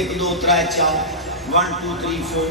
1 2 3 4 1 2 3 4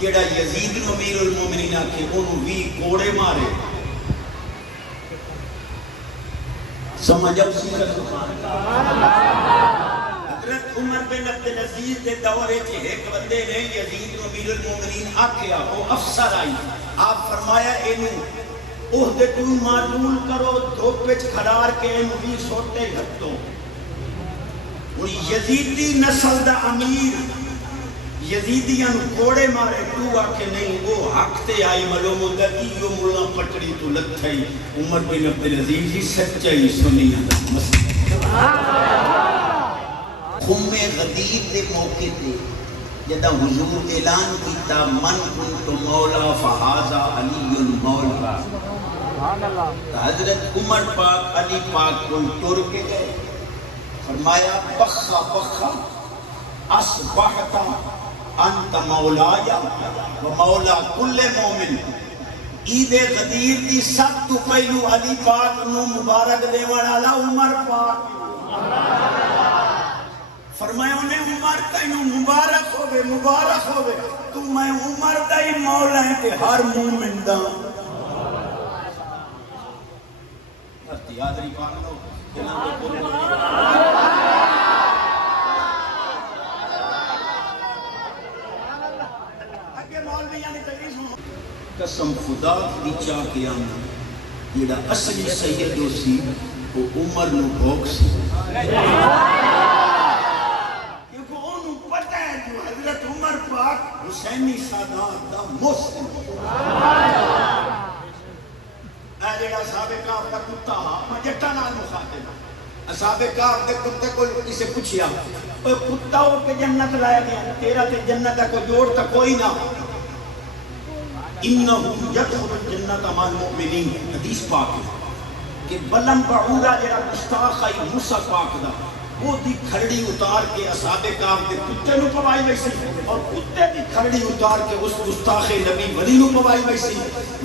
جڑا یزید نو امیر المومنین آکھے انہوں 20 کوڑے مارے سمجھ اسی کا سبحان حضرت عمر بن عبدالعزیز دے دورے چے ایک بندے نے یزید نو امیر المومنین آکھیا وہ افسر آئی آپ فرمایا اینو عہدے تو معلوم کرو دھوپ وچ کھڑار کے اینو 20 سوٹے گھٹو یزیدی نسل دا امیر یزیدیاں کوڑے مارے تو آکے نہیں وہ حق تے آئی معلوم ہوتا کہ یہ ملا پٹڑی تو لتھائی عمر بن عبدالعزیز ہی سچائی سنی خم غدیر دے موقع تے جدہ حضور اعلان کیتا من کنت مولا فہذا علی مولا حضرت عمر پاک علی پاک کو ٹر کے گئے فرمایا بخا بخا اصبحتا انت مولایا و مولا کل مومن عید غدیر دی سب تو پہلو علی پاک نو مبارک دے والا عمر پاک فرمایا انہیں عمر تینو مبارک ہوئے تو میں عمر دا ہی مولا ہے کہ ہر مومن دا یاد نہیں پاک لو قسم خدا دی چاہ کے آنا جیڑا اصلی سید جو سی وہ عمر نو بھوک سی کیونکہ انہوں پتہ ہے جو حضرت عمر پاک حسینی سادات دا مسلم اے جیڑا صحابہ کعب دا کتا میں جٹا نال مخاطب صحابہ کعب دے کتے کو اسے پوچھیا اوہ کتا ہو کے جنت لایا گیا تیرا تے جنت کو جوڑ تا کوئی نہ انہم یدخل الجنت مع المؤمنین حدیث پاک ہے کہ بلم بعورا جڑا گستاخ آئی موسیٰ پاک دا وہ دی کھڑی اتار کے اصحاب کعب دے کتے نو پوائی ویسی اور کتے دی کھڑی اتار کے اس گستاخ نبی ولی نو پوائی ویسی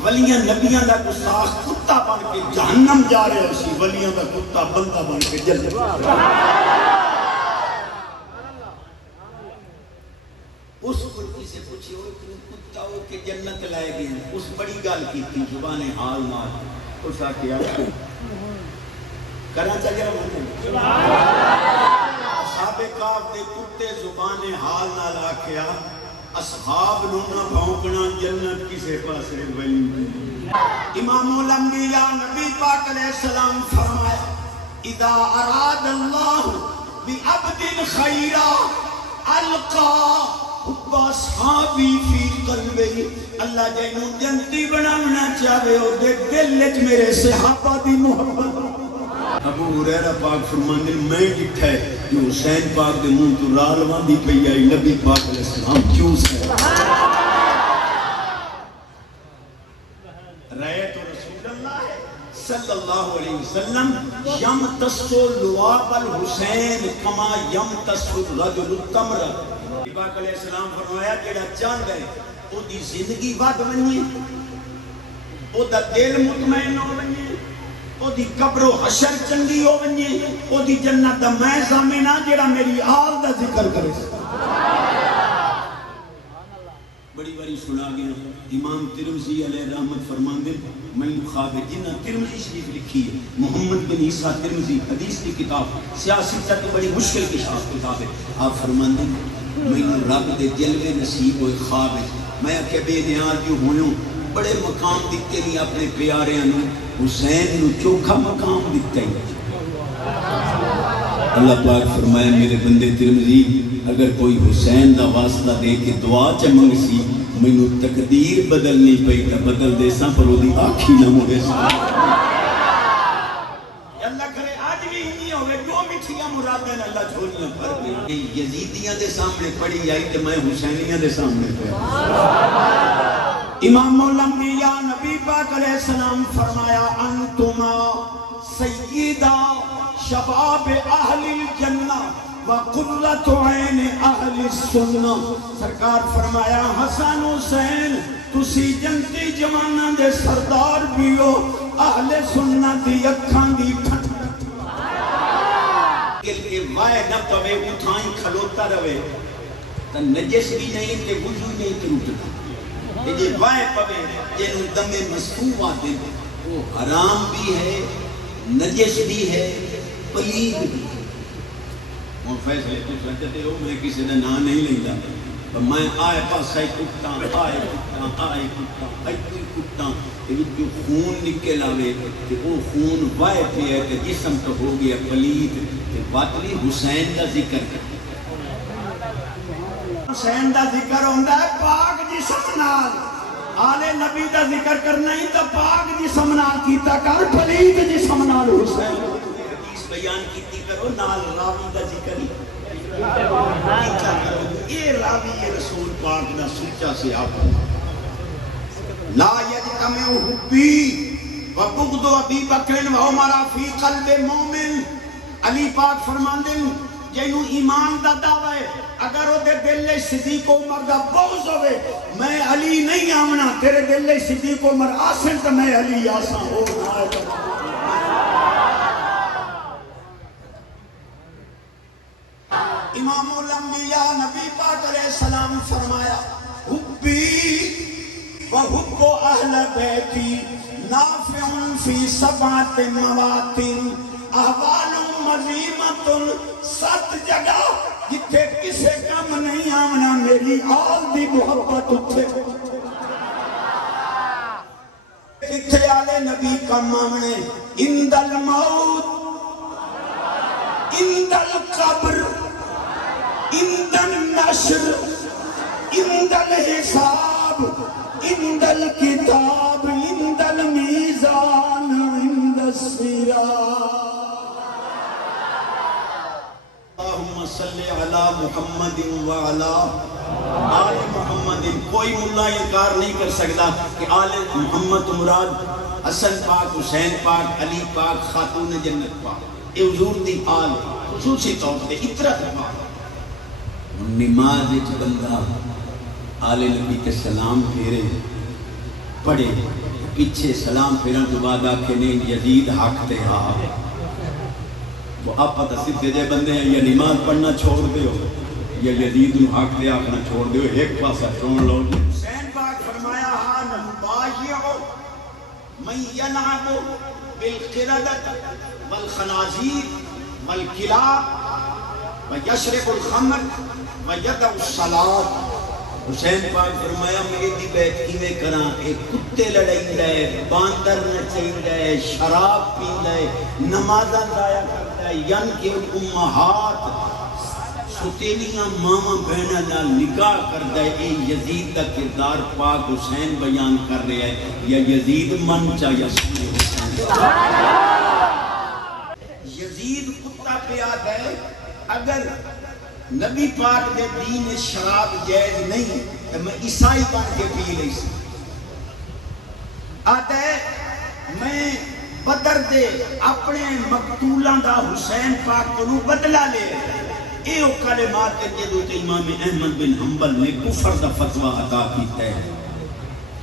ولیاں نبیاں دا گستاخ کتا بن کے جہنم جا رہے اسی ولیاں دا کتا بندہ بن کے جنت اس کلتی سے پوچھی ہوئے کتا ہو کہ جنت لائے گئے ہیں اس بڑی گال کی تھی زبان حال مار اس آکے کرنا چاہیے رہا اصحاب کعب دے کتے زبان حال نہ لاکھیا اصحاب نونا بھونکنا جنت کسے پاسے ولی امام الانبیاء نبی پاک علیہ السلام فرمایا اذا اراد اللہ بعبد خیرہ القا حب اصحابی فی قلبی اللہ جنہوں جنتی بناونا چاہے اور دے دلت میرے صحابہ دی محبت ابو ہریرہ پاک فرماندے میں جٹھا ہے جو حسین پاک دے منہ تو رالوان دی پئی آئی نبی پاک علیہ السلام کیوں سے رایت رسول اللہ صلی اللہ علیہ وسلم یم تسو لواب الحسین کما یم تسو رجل التمر پاک علیہ السلام فرمایا جیڑا چاند ہے او دی زندگی واد ونی او دا دل مطمئن ہو ونی او دی قبر و حشر چنگی ہو ونی او دی جنت دا میں زامنہ جیڑا میری آل دا ذکر کرے بڑی بڑی سنا گیا امام ترمذی علیہ رحمت فرمان دے میں خواب جنہ ترمذی شریف لکھی ہے محمد بن عیسیٰ ترمذی حدیث کی کتاب سیاسی تک بڑی مشکل کی کتاب ہے آپ فرمان دے میں رب دے جلوے نصیب ہوئے خواب ہے میں کہ بے نیاز جو ہوں بڑے مقام دکھتے نہیں اپنے پیارے انہوں حسین نو چوکھا مقام دکھتے ہیں اللہ پاک فرمایا میرے بندے ترمذی اگر کوئی حسین دا واسطہ دے کے دعا چمنگ سی میں نو تقدیر بدلنی پئی تا بدل دے ساں پر وہ دی آکھی نہ موڑے ساں اللہ کرے آج بھی ہی ہوئے جو مٹھیاں مرادیں اللہ چھوڑیاں پر گئی یزیدیاں دے سامنے پڑی آئی تو میں حسینیاں دے سامنے پڑی امام الانبیاء نبی پاک علیہ السلام فرمایا انتما سیدہ شباب اہل الجنہ وقرۃ عین اہل السنہ سرکار فرمایا حسن حسین تسی جنتی جواناں دے سردار بھی ہو اہل سنت دی اکھاں دی ٹھنڈ کہ وائے نہ پوے اٹھائیں کھلوتا رہے تا نجس بھی نہیں کہ وضو نہیں تے اٹھتا یہ وائے پوے جنہوں دم مسفوع آتے وہ حرام بھی ہے، نجس بھی ہے، پلید بھی ہے۔ اور فیصلے تو سجدے ہو، میں کسی نے نام نہیں لیتا، میں آئے پاس آئے کٹاں، آئے کٹاں، آئے کٹاں، آئے کوئی کٹاں، جو خون نکل آوے کہ وہ خون وائے پہ ہے کہ جسم تو ہو گیا پلید، کہ باطلی حسین کا ذکر کرتے حسین دا ذکر ہوندہ ہے پاک جسم نال، آل نبی دا ذکر کرنا ہی تو پاک جسم نال کیتا کر، پلید جسم نال حسین حدیث بیان کیتی کرو، نال راوی دا ذکر ہی کیتا کرو، یہ راوی رسول پاک دا سچا سے آپ لا یجتمع حبی و بغض ابی بکر و عمر فی قلب مومن۔ علی پاک فرماندے جنہوں ایمان دا دعوی ہے، اگر وہ دل صدیق عمر دا بغض ہوئے، میں علی نہیں آمنا، تیرے دل صدیق عمر آسن تو میں علی آسان ہو۔ امام الانبیاء نبی پاک علیہ السلام فرمایا حبی و حب اہل بیتی نافع فی سبعت مواتن احوال مظیمت 7 جگہ جتھے کسے کم نہیں آمنا میری آل دی محبت اتھے جتھے آلے نبی کم آمنے اند الموت اند القبر اند النشر اند الحساب اند الکتاب اند المیزان اند الصراط۔ اللہم صلی علی محمد وعلا آل محمد۔ کوئی ملا انکار نہیں کر سکتا کہ آل محمد مراد حسن پاک، حسین پاک، علی پاک، خاتون جنت پاک، یہ حضور دی آل خصوصی طور پہ اطرت پاک۔ نماز ایک بندہ آل نبی کے سلام پھیرے پڑھے، پیچھے سلام پھیرن تو بعد آکھے نہیں یزید حق تے ہاں، وہ آپ پتہ سدھے دے بندے ہیں یا نماز پڑھنا چھوڑ دے ہو یا یزید حق تے آکھنا چھوڑ دے ہو، ایک پاسا سن لو۔ حسین پاک فرمایا ہاں نباشیعو من ینعب بالقردت والخنازیر والکلاب ویشرب الخمر ویدع الصلاة۔ حسین پاک فرمایا میں دی بیت کیویں کراں، ایک کتے لڑائیں ہے، باندر نچائیں ہے، شراب پیندا ہے، نمازاں ضائع کرتا ہے، ین کے امہات ستیلیاں ماما بہناں نال نکاح کردا ہے۔ اے یزید دا کردار پاک حسین بیان کر رہا ہے، یا یزید من چا یا سنے حسین۔ یزید کتا پیاد ہے، اگر نبی پاک دے دین شراب جائز نہیں تو میں عیسائی بن کے پی لئی سی۔ آتا ہے میں بدر دے اپنے مقتولاں دا حسین پاک کو بدلہ لے، اے او کلمات کے جدو تے امام احمد بن حنبل نے کفر دا فتوہ عطا کیتا ہے۔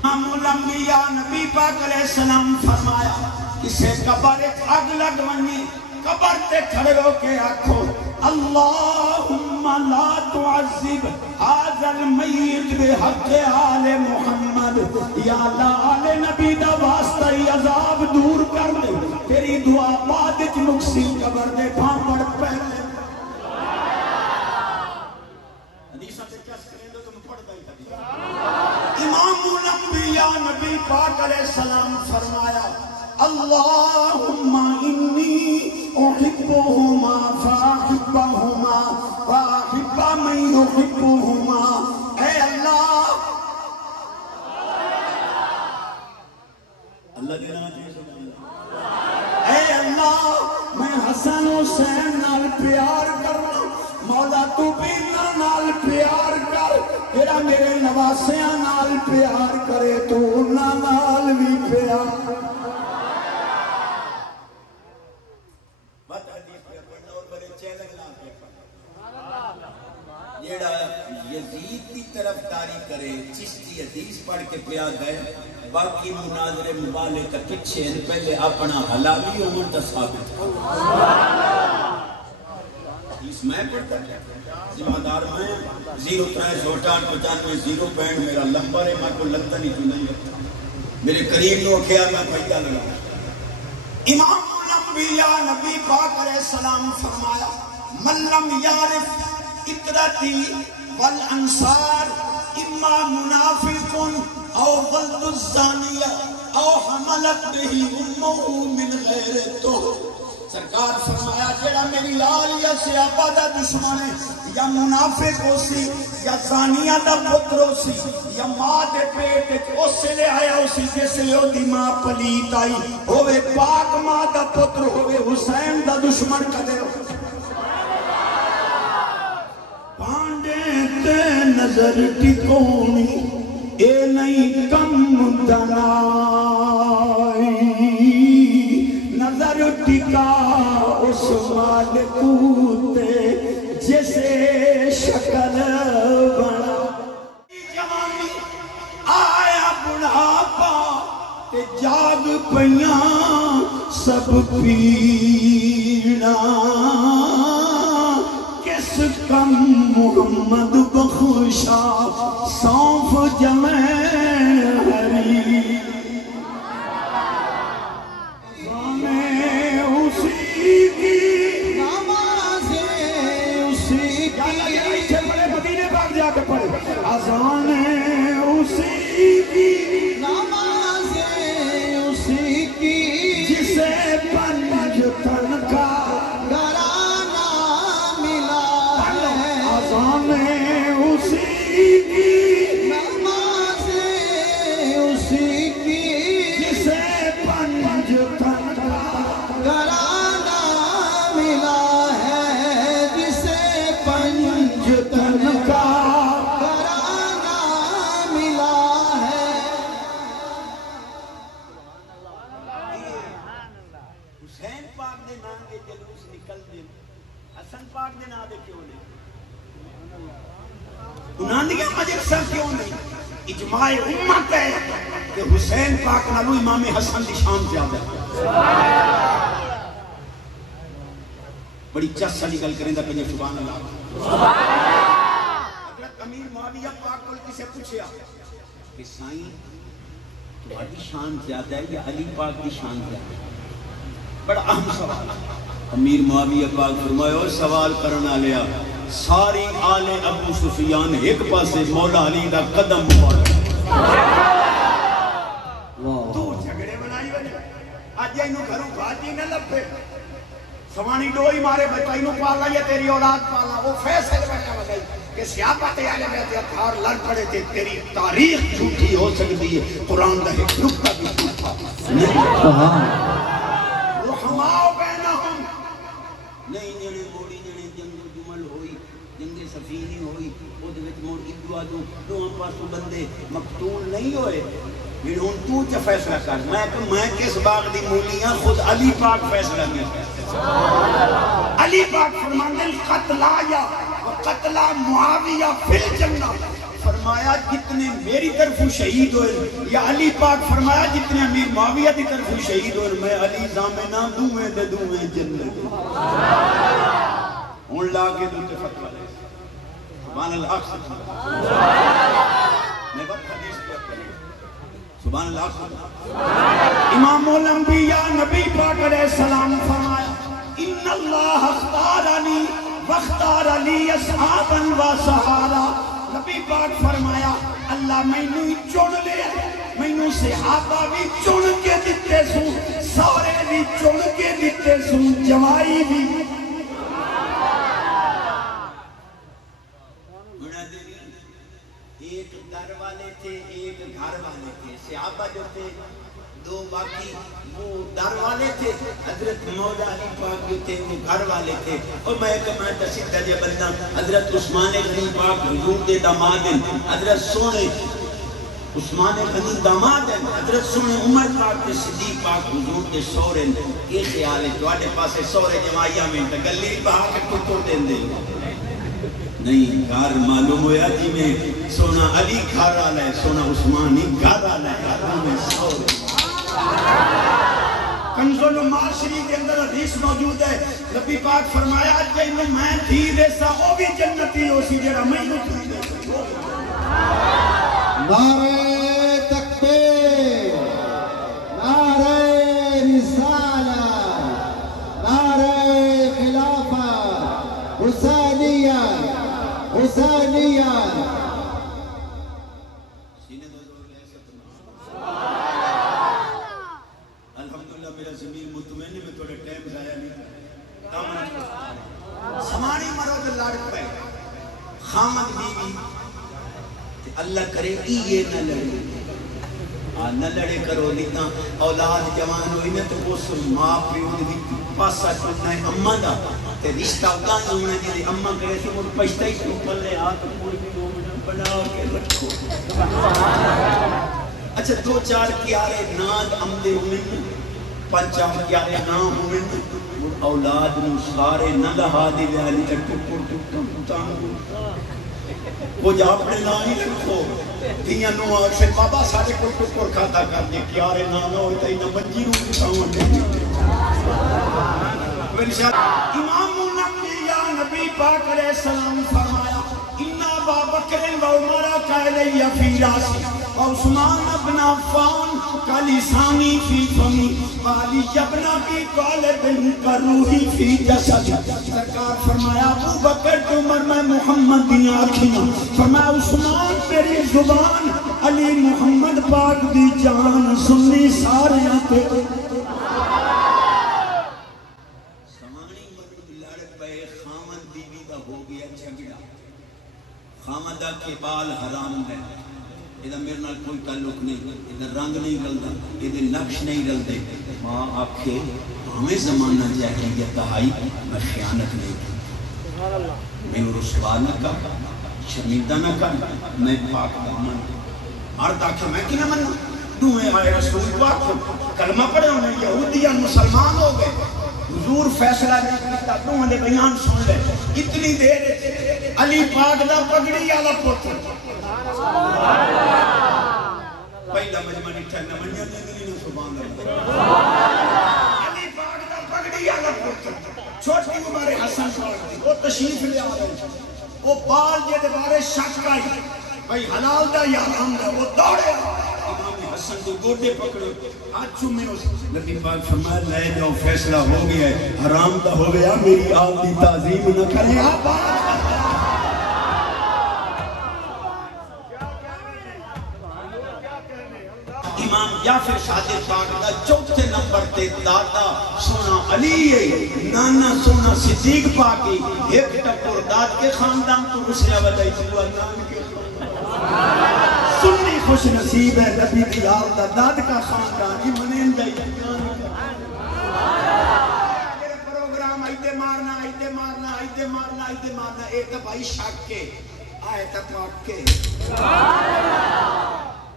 امام الانبیاء نبی پاک علیہ السلام فرمایا کسے قبر اگ لگ ونی، قبر تے کھڑے ہو کے آکھو اللہم لا تعذب هذا المیت بحق آل محمد، یا اللہ آل نبی دا واسطہ عذاب دور کر دے، تیری دعا بعد اچ مکسی قبر دے پھانپڑ پہلے۔ حدیثہ تے کس کریں دو تم پڑھ دائی حدیثہ۔ امام الانبیاء نبی پاک علیہ السلام فرمایا اللہم انی احبہما فاحبہما واحب من یحبہما۔ اے اللہ اللہ دینا اے اللہ میں حسن حسین نال پیار کرنا، مولا تو بھی نال پیار کر، جڑا میرے نواسیاں نال پیار کرے تو انہاں نال بھی پیار۔ جیڑا یزید کی طرف داری کرے چشتی حدیث پڑھ کے پیاد ہے، باقی مناظر مبالے کا پچھے ہیں، پہلے اپنا حلالی عمر تصابت اس میں پڑھتا ذمہ دار میں 0-3-8-95-0 میرا نمبر ہے، میں کو لگتا نہیں تو نہیں لگتا میرے قریب نو کیا میں پیدا لگا. امام الانبیاء نبی پاک علیہ السلام فرمایا من لم یعرف اطرتی والانصار اما منافق او ولد الزانیہ او حملت بہی امہ من غیر تو. سرکار فرمایا جیڑا میری لال یا صحابہ دا دشمن ہے یا منافق ہو سی یا زانیہ دا پتر ہو سی یا ماں دے پیٹ اس سے لے آیا ہو سی جس لے ہو دی ماں پلیت آئی ہوئے پاک ماں دا پتر ہوئے حسین دا دشمن کدے ہو. پانڈے تے نظر ٹکونی اے نہیں کم دنائی نظر ٹکا اس مالکوتے جسے شکل بنا. جوانی آیا بڑھاپا تے جاگ پیاں سب پینا کس کم محمد بخشا سونف جمع ہری اذانیں اسی کی نمازیں اسی کی جسے پنج تن کا گھرانہ ملا ہے. اذانیں اسی کی نمازیں اسی کی جسے پنج تن کا گھرانہ ملا ہے جسے پنج تن کا اجماع امت ہے کہ حسین پاک نالو امام حسن دی شان زیادہ ہے. بڑی چس والی گل کریں دا پنجے سبحان اللہ. حضرت امیر معاویہ پاک کو کسے پوچھیا کہ سائیں تمہاری شان زیادہ ہے یا علی پاک دی شان زیادہ ہے؟ بڑا اہم سوال. امیر معاویہ پاک فرمایا اور سوال کرنا لیا ساری آل ابو سفیان ایک پاسے مولا علی دا قدم مبارک. تو جھگڑے بنائی وجہ آج اینو گھروں بھاجی نہ لپے سوانی ڈوئی مارے بچہ اینو پالا یا تیری اولاد پالا. وہ فیصل بچہ بتائی کہ سیاپت آلے بیتے اتھار لڑ پڑے تھے تیری تاریخ جھوٹی ہو سکتی ہے قرآن دا ایک نکتہ بھی جھوٹا رحماؤ بینہم نہیں جنے موڑی جنے جنگ جمل ہوئی جنگ سفینی ہوئی وہ دویت موڑ ادوا دو پاسو بندے مقتول نہیں ہوئے میرون تو چا فیصلہ کر میں کس باغ دی مولیاں خود علی پاک فیصلہ کیا علی پاک فرماندن قتلہ یا قتلہ معاویہ فی الجنہ فرمایا جتنے میری طرف شہید ہوئے یا علی پاک فرمایا جتنے امیر معاویہ دی طرف شہید ہوئے میں علی زامنہ دوئے دے دوئے جنت ان لا کے دوتے فتوہ لے سبحان اللہ میں وقت حدیث پہ کریں سبحان اللہ امام الانبیاء نبی پاک علیہ السلام فرمایا ان اللہ اختارنی واختار علی اصحابا و سہارا. نبی پاک فرمایا اللہ میں نو چون لے میں نو صحابہ بھی چون کے دیتے سوں سارے بھی چون کے دیتے سوں جوائی بھی. ایک در والے تھے ایک گھر والے تھے. صحابہ جو تھے دو باقی وہ در والے تھے. حضرت مولا علی پاک جو تھے وہ گھر والے تھے. اور میں کمانتا سکتا جے بندہ حضرت عثمان غنی پاک حضور دے داماد ہیں. حضرت سونے عثمان غنی داماد ہیں. حضرت سونے عمر پاک دے صدیق پاک حضور دے سورے ہیں. یہ خیال ہے جو آٹے پاسے سورے جمائیہ میں گلی پاک کتو دیں دے نہیں گھر معلوم ہویا جی میں سونا علی گھر آلہ ہے سونا عثمانی گھر آلہ ہے گھر میں سورے کنز العمال شریف کے اندر حدیث موجود ہے، نبی پاک فرمایا جنوں میں تھی دیسا او بھی جنتی ہو سی جڑا میں تھی دیسا. نعرہ تکبیر، نعرہ رسالہ، نعرہ خلافت، حسینیہ حسینیہ. الحمدللہ میرا زمین مطمئن میں تھوڑے ٹائم ضائع نہیں سمانی مرد لڑ پہ خامد بیوی اللہ کرے یہ نہ لڑے نہ لڑے کرو لیتا اولاد جوان ہوئی نا تو اس ماں پیو دی پاسا چلنا ہے اماں دا تے رشتہ ادا نہیں ہونا جی اماں کہے تھے وہ پچھتا ہی تو پلے ہاتھ پوری بھی دو منٹ بنا کے رکھو. اچھا دو چار کیارے ناد عمدے ہوئے پنچا کیارے نام ہوئے اولاد نو سارے نہ لہا دی ویالی تک ٹکڑ ٹکڑ وہ جا اپنے نا ہی رکھو دیا نو آشے بابا سارے کو ٹکڑ کھاتا کرنے کیارے نانا ہوتا ہی نہ منجی رو کتاؤں امام نبی یا نبی پاک علیہ السلام فرمایا اِنَّا بَابَكْرٍ وَعُمَرَ كَإِلَيَّ فِي رَاسِي وَعُثْمَانَ بْنَ عَفَّانَ كَلِسَانِي فِي فَمِي وَعَلِيَّ بْنَ أَبِي طَالِبٍ كَرُوحِي فِي جَسَدِي. سرکار فرمایا ابو بکر تو عمر میں محمد دی آنکھیاں، فرمایا عثمان میری زبان، علی محمد پاک دی جان، سنی سارے آتے. خامدہ کے بال حرام ہے، ادھا میرے نال کوئی تعلق نہیں، ادھا رنگ نہیں رلدا، ادھا نقش نہیں رلدے. ماں آکھے ہمیں زمانہ جائے یہ تہائی میں خیانت نہیں کی، میں رسوا نہ کر، شرمندہ نہ کر، میں پاک دامن. مرد آکھے میں کی نہ مننا، دوئے آئے رسول پاک کلمہ پڑھے انہیں یہودیاں مسلمان ہو گئے. حضور فیصلہ نہیں کرتا تو انہیں بیان سن لے. اتنی دیر علی پاک دا پگڑی آلا پوتر پہلا مجمع نٹھا نمانیاں دیدنی نو سبحان اللہ. علی پاک دا پگڑی آلا پوتر چھوٹی عمر حسن پاک وہ تشریف لے آ رہے وہ بال جے بارے شک آئی بھئی حلال دا یا حرام دا وہ دوڑے امام حسن کو گوڑے پکڑو آج چومیں نبی پاک فرمایا لے جاؤ فیصلہ ہو گیا ہے حرام دا ہو گیا میری آپ دی تعظیم نہ کرے آپ امام جعفر صادق پاک دا چوتھے نمبر تے دادا سونا علی ہے نانا سونا صدیق پاکی ایک ٹپور داد کے خاندان کو رسیا ودائی چلو نام کے سنی خوش نصیب ہے نبی کی آل دا داد کا خاندان ہی منین دائی میرے پروگرام آئیتے مارنا آئیتے مارنا آئیتے مارنا آئیتے مارنا ایک بھائی شاک کے آئے تپاک کے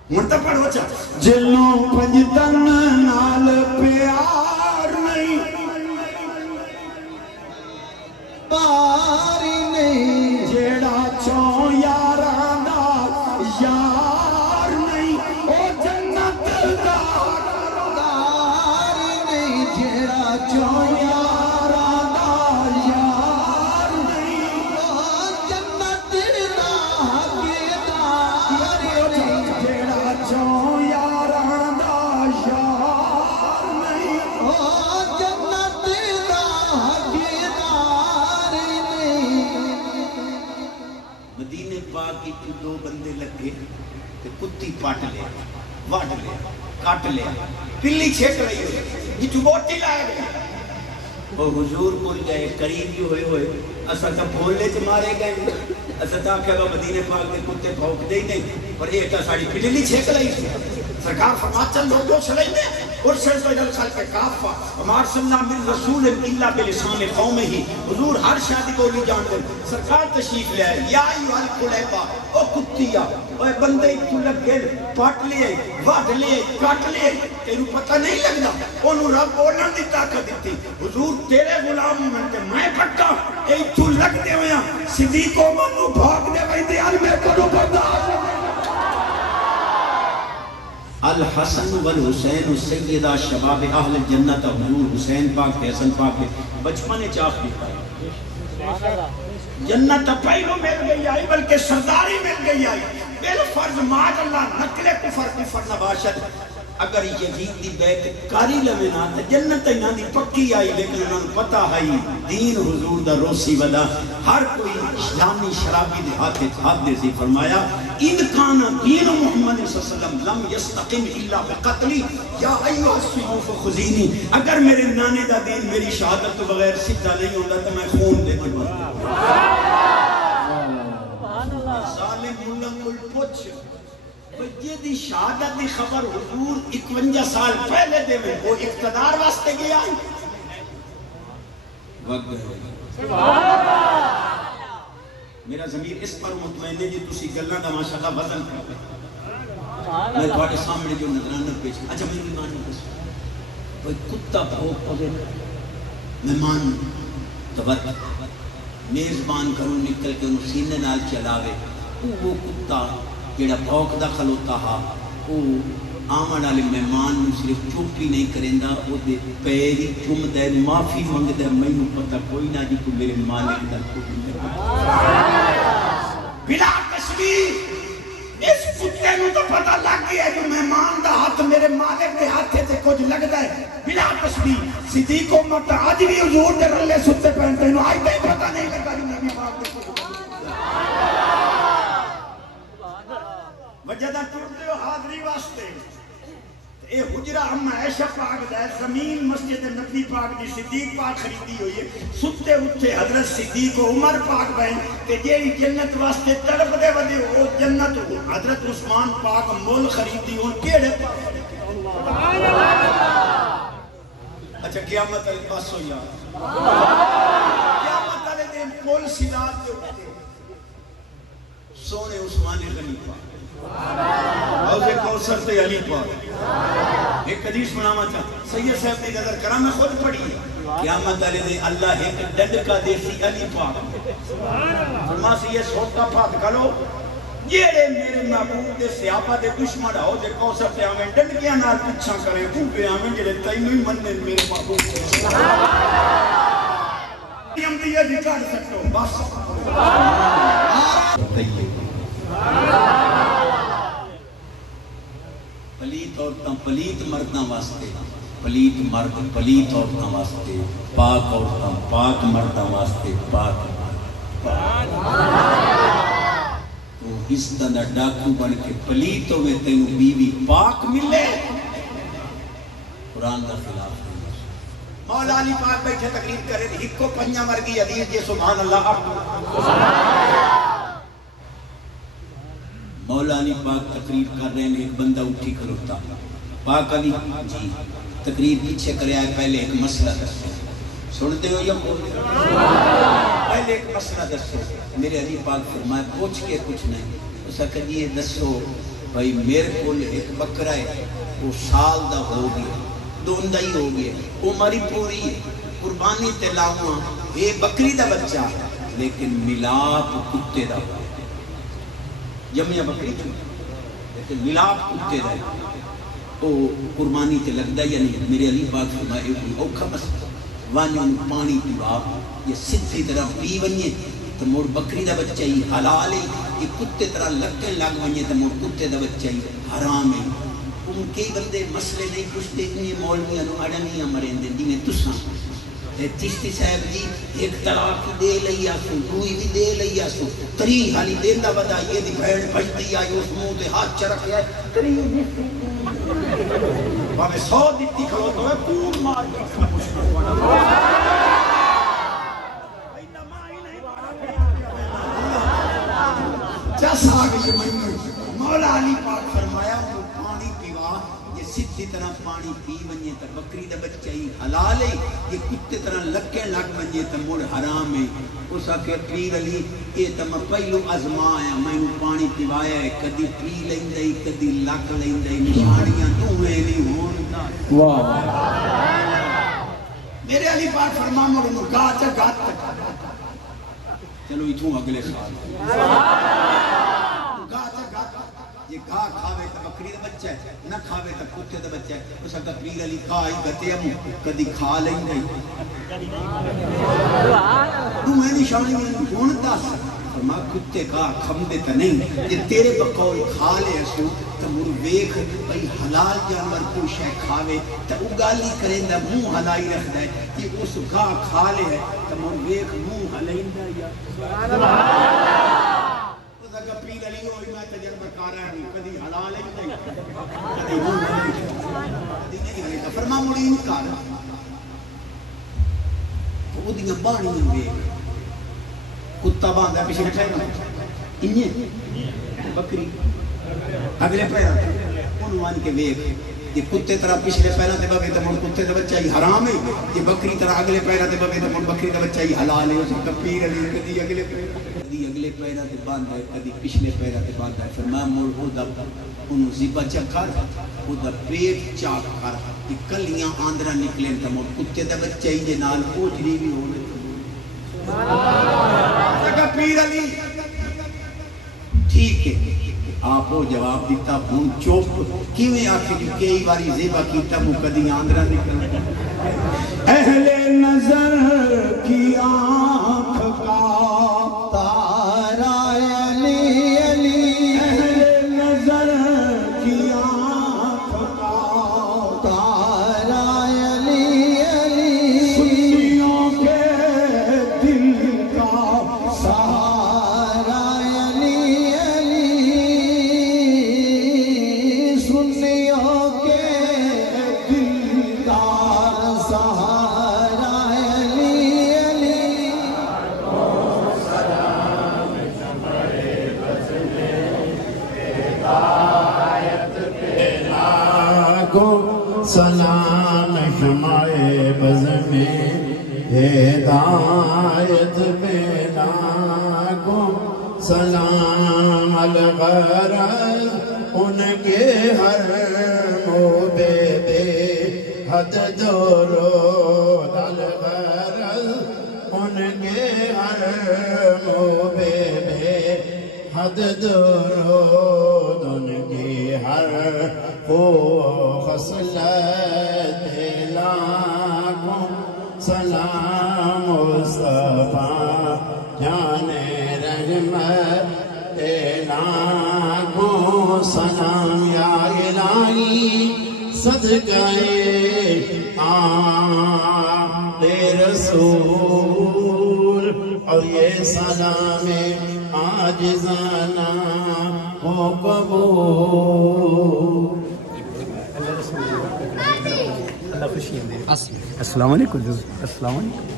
مرتا پڑھو چاہ جلوں پنجتن نال پیار نہیں پاری نہیں جیڑا چون یاران دا یار نہیں او جنت دا دار نہیں جیڑا چون یاران دا یار نہیں او جنت دا حقیدار نہیں جیڑا چون یاران دا یار نہیں او جنت دا حقیدار نہیں. مدینے پاک کی دو بندے لگے تے کتی پاٹ لیا واٹ لیا کاٹ لیا پلی چھیک رہی ہوئے یہ چبوٹی لائے گئے وہ حضور پور گئے قریب ہی ہوئے اسا تا بھولے چ مارے گئے اسا تا کہ وہ مدینے پاک کے کتے بھوک دے نہیں پر ایک ساڑی پلی چھیک رہی سرکار فرماتا چل لوگوں چلیں گے ارسل تو ادھر خلق کافہ وما ارسلنا من رسول الا بلسان قومہ ہی حضور ہر شادی کو بھی جانتے سرکار تشریف لے آئے یا ایوہ القلیبہ او کتیا او بندے تو لگ گئے پاٹ لئے واٹ لئے کاٹ لئے تیرو پتہ نہیں لگنا انہوں رب بولن دی طاقت دیتی حضور تیرے غلام منتے میں پٹا اے تو لگ دے ہویا صدیق و منو بھاگ دے وہی دے علمے کرو برداشت الحسن والحسین سیدہ شباب اہل جنت، حضور حسین پاک حسن پاک کے بچپنے چاپ کی پائی جنت پہلو مل گئی آئی بلکہ سرداری مل گئی آئی بالفرض ماج اللہ نقل کفر نباشد اگر یزید دی بیعت کاری لوینا تو جنت انہاں دی پکی آئی لیکن انہاں نے پتہ ہے دین حضور دا روسی ودا ہر کوئی اسلامی شرابی دے ہاتھ دے سی فرمایا ان کانا دین محمد صلی اللہ علیہ وسلم لم یستقم الا بقتلی یا ایوہ السیوف خزینی اگر میرے نانے دا دین میری شہادت تو بغیر سدھا نہیں ہوتا تو میں خون دے کے بات ظالم ملک کل پوچھ یہ دی شہادت دی خبر حضور 51 سال پہلے دے میں وہ اقتدار واسطے گیا ہے وقت گئے میرا ضمیر اس پر مطمئن ہے جی تسی گلنا دا ماشاءاللہ وزن کر میں تھوڑے سامنے جو نظرانہ پیش اچھا میں بھی مانوں کس کوئی کتا بھوک پگے مہمان تبت میزبان کروں نکل کے انہوں سینے نال چلاوے وہ کتا جیڑا بھوک دا خلوتا ہا وہ آمن علی مہمان صرف چوپی نہیں کرندہ وہ دے پیری چوم دے معافی مانگ دے میں نو پتہ کوئی نہ جی تو میرے مالک دا کوئی بلا تشبیح اس کتے نو تو پتہ لگ گیا ہے جو مہمان دا ہاتھ میرے مالک دے ہاتھے سے کچھ لگ دے بلا تشبیح صدیق امت آج بھی حضور دے رلے ستے پہنتے ہیں آج بھی پتہ نہیں لگا جو نبی پاک دے کچھ وجدہ ٹوٹتے ہو حاضری واسطے اے حجرہ ہم عائشہ پاک دے زمین مسجد نبی پاک دی صدیق پاک خریدی ہوئی ہے ستے اٹھے حضرت صدیق و عمر پاک بہن کہ جیڑی جنت واسطے تڑپ دے ودے ہو جنت ہو حضرت عثمان پاک مول خریدی ہو کیڑے پاک اچھا قیامت علی پاس ہو یا قیامت علی دے پول سیدات دے اٹھتے سونے عثمان غنی پاک روزے کوثر تے علی پاک ایک حدیث مناما تھا سید صاحب نے نظر کرا میں خود پڑھی قیامت علی دے اللہ ایک ڈنڈ کا دیسی علی پاک فرما سے یہ سوٹا پاک کرو یہ میرے محبوب دے سیابہ دے دشمن ہو دے کوثر تے ہمیں ڈنڈ کیا نال پچھا کرے کیونکہ ہمیں جلے تینوں ہی مننے میرے محبوب دے ہم دیئے ذکر سکتو بس پلیت عورتاں پلیت مرداں واسطے پلیت مرد پلیت عورتاں واسطے پاک عورتاں پاک مرداں واسطے پاک تو اس طرح ڈاکو بن کے پلیت ہوئے تینوں بیوی پاک ملے قرآن دا خلاف مولا علی پاک بیٹھے تقریر کرے ایک کو پنجا مرگی حدیث جے سبحان اللہ مولا علی پاک تقریر کر رہے ہیں ایک بندہ اٹھی کھلوتا پاک علی جی تقریر پیچھے کرے آئے پہلے ایک مسئلہ دستے سنتے ہو یا پہلے ایک مسئلہ دستے میرے علی پاک فرمائے پوچھ کے کچھ نہیں اسا کہ یہ دسو بھائی میرے کول ایک بکرہ ہے وہ سال دا ہو گیا دوندہ ہی ہو گیا وہ مری پوری ہے قربانی تے لاؤں یہ بکری دا بچہ لیکن ملاپ کتے دا ہوا جمعہ بکری چھو لیکن ملاپ کتے رہے او قربانی تے لگ دا یا نہیں میرے علی پاک فرمائے کوئی اوکھا بس وانیوں پانی پیوا یہ سدھی طرح پی ونیے تو مور بکری دا بچہ ہی حلال ہے یہ کتے طرح لگتے لگ ونیے تو مور کتے دا بچہ ہی حرام ہے ان کئی بندے مسئلے نہیں کچھ دیکھنے مولویاں نو اڑنیاں مرین دیں جنہیں تساں چشتی صاحب جی ایک طلاق دے لیا سو دوئی بھی دے لیا سو تری حالی دیندہ بدا یہ دی بھیڑ بجتی آئی اس منہ تے ہاتھ چرک ہے تری باوے 100 دیتی کھلو تو ہے پور مار کی جس آگے مولا علی پاک فرمایا وہ پانی پیوا یہ سدھی طرح پانی پی ونجے تا بکری دا بچہ ہی حلال ہے یہ کتے طرح لکے لگ ونجے تا مڑ حرام ہے اس آکے پیر علی یہ تا میں پہلو ازمایا میں نے پانی پیوایا ہے کدی پی لیندائی کدی لک لیندائی نشانیاں دوئے نہیں ہون میرے علی پاک فرما مڑ گاتا گاتا چلو اتھوں اگلے سال گاتا گاتا یہ گھا کھاوے تو بکری دا بچہ ہے نہ کھاوے تو کتے دا بچہ ہے اس اگر پیر علی کھا ہی گتے ہم کدی کھا لیں گئی تو میں نشانی ہون دس فرما کتے کا کھمدے تا نہیں یہ تیرے بقول کھا لے اسو تو مر ویکھ بھئی حلال جانور کو شے کھاوے تو اگالی کریں دا منہ ہلائی رکھ دے کہ اس گھا کھا لے ہے تو مر ویکھ منہ ہلائیں دا یا اس اگر پیر علی ہوئی میں تجربہ کارا ہوں کدی حلال ہے کدی منہ ہلائی دا فرما مڑی انکار وہ دیاں بانیاں ویکھ کتا باندھا پچھلے پیروں انہیں بکری اگلے پیروں انہوں آن کے ویک یہ کتے طرح پچھلے پیروں تے بگے تو من کتے تے بچہ ہی حرام ہے یہ بکری طرح اگلے پیروں تے بگے تو من بکری تے بچہ ہی حلال ہے اسے کپیر علی کدی اگلے پیروں تے باندھا ہے کدی پچھلے پیروں تے باندھا ہے فرمایا مول ہو دا انہوں زیبہ چکر ہو دا پیٹ چاک کر کہ کلیاں آندرہ نکلیں تو من کتے تے بچہ ہی جے نال پوچھنی بھی ہونے پیر علی ٹھیک ہے آپ کو جواب دیتا ہوں چوپ کیویں آکھے جو کئی باری زیبہ کیتا مو کدی آندرہ نکل اہل نظر کی آنکھ کا تارا علی علی اہل نظر کی آنکھ کا تارا علی علی سنیوں کے دل کا سہارا علی علی سنیوں کے دل کا سہارا علی علی سلام شمائے بز میں ہدایت پیدا کو سلام الغرض ان کے ہر موبے بے حد درود الغرض ان کے ہر موبے بے حد درود ان کی ہر کو خصلت لاکھوں سلام مصطفیٰ جان رحمت لاکھوں سلام یا الہی صدقہ آل رسول اور یہ سلام عاجزانہ ہو قبول السلام علیکم السلام علیکم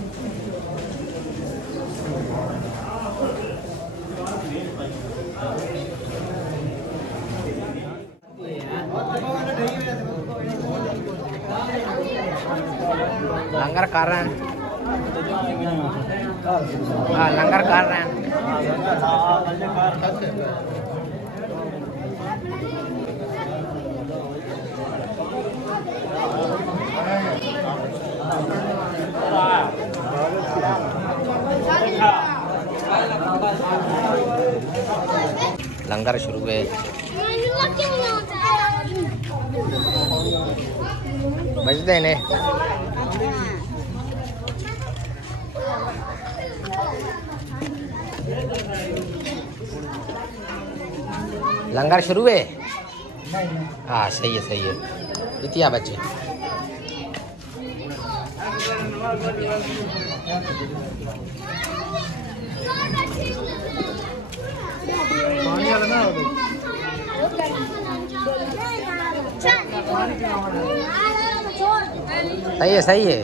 لنگر کر رہے ہیں ہاں لنگر کر رہے ہیں لنگر شروع ہوئے بجدے نے لنگر شروع ہوئے ہاں صحیح ہے اتیا بچے صحیح ہے